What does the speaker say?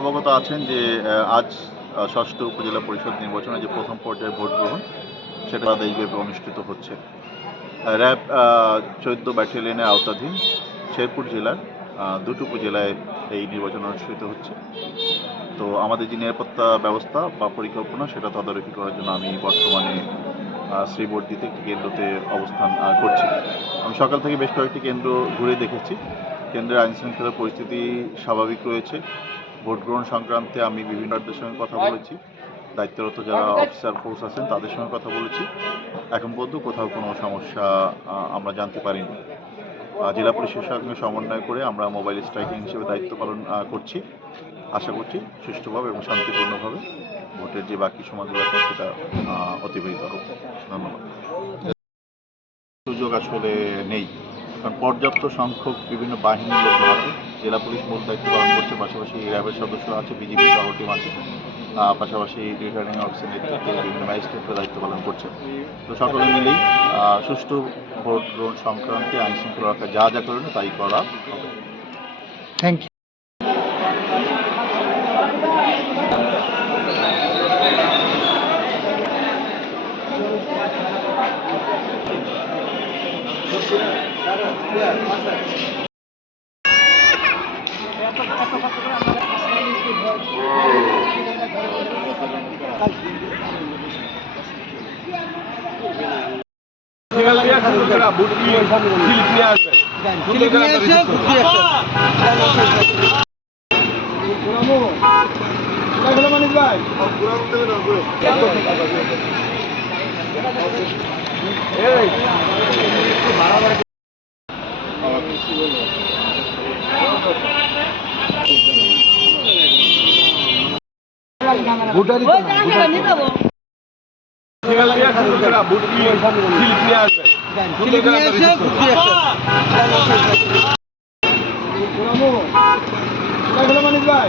অবগত আছেন যে আজ ষষ্ঠ উপজেলা পরিষদ নির্বাচনে যে প্রথম পর্যায়ের ভোট গ্রহণ সেটা দেশব্যাপী অনুষ্ঠিত হচ্ছে। র্যাব ১৪ ব্যাটালিয়নের আওতাধীন শেরপুর জেলার দুটো উপজেলায় এই নির্বাচন অনুষ্ঠিত হচ্ছে। তো আমাদের যে নিরাপত্তা ব্যবস্থা বা পরিকল্পনা সেটা তদারকি করার জন্য আমি বর্তমানে শ্রীবর্দিতে একটি কেন্দ্রতে অবস্থান করছি। আমি সকাল থেকে বেশ কয়েকটি কেন্দ্র ঘুরে দেখেছি। কেন্দ্রের আইনশৃঙ্খলা পরিস্থিতি স্বাভাবিক রয়েছে। ভোট গ্রহণ সংক্রান্তে আমি বিভিন্ন রাজ্যের সঙ্গে কথা বলেছি, দায়িত্বরত যারা অফিসার ফোর্স আছেন তাদের সঙ্গে কথা বলেছি। এখন পর্যন্ত কোথাও কোনো সমস্যা আমরা জানতে পারিনি। জেলা পুলিশের সঙ্গে সমন্বয় করে আমরা মোবাইল স্ট্রাইকিং হিসেবে দায়িত্ব পালন করছি। আশা করছি সুষ্ঠুভাবে এবং শান্তিপূর্ণভাবে ভোটের যে বাকি সময়গুলো আছে সেটা অতিবাহিত হবে। ধন্যবাদ। সুযোগ আসলে নেই, কারণ পর্যাপ্ত সংখ্যক বিভিন্ন বাহিনীর লোকজন আছে। জেলা পুলিশ মূল দায়িত্ব পালন করছে, পাশাপাশি র্যাবের সদস্য আছে, বিজিবি সহ টিম আছে, পাশাপাশি রিটার্নিং অফিসার নেতৃত্বে বিভিন্ন ম্যাজিস্ট্রেটরা দায়িত্ব পালন করছে। তো সকলে মিলেই সুষ্ঠু ভোট গ্রহণ সংক্রান্তে আইন শৃঙ্খলা রক্ষা যা যা করণীয় তাই করা হবে। Thank you. ভোটারই তো ভাই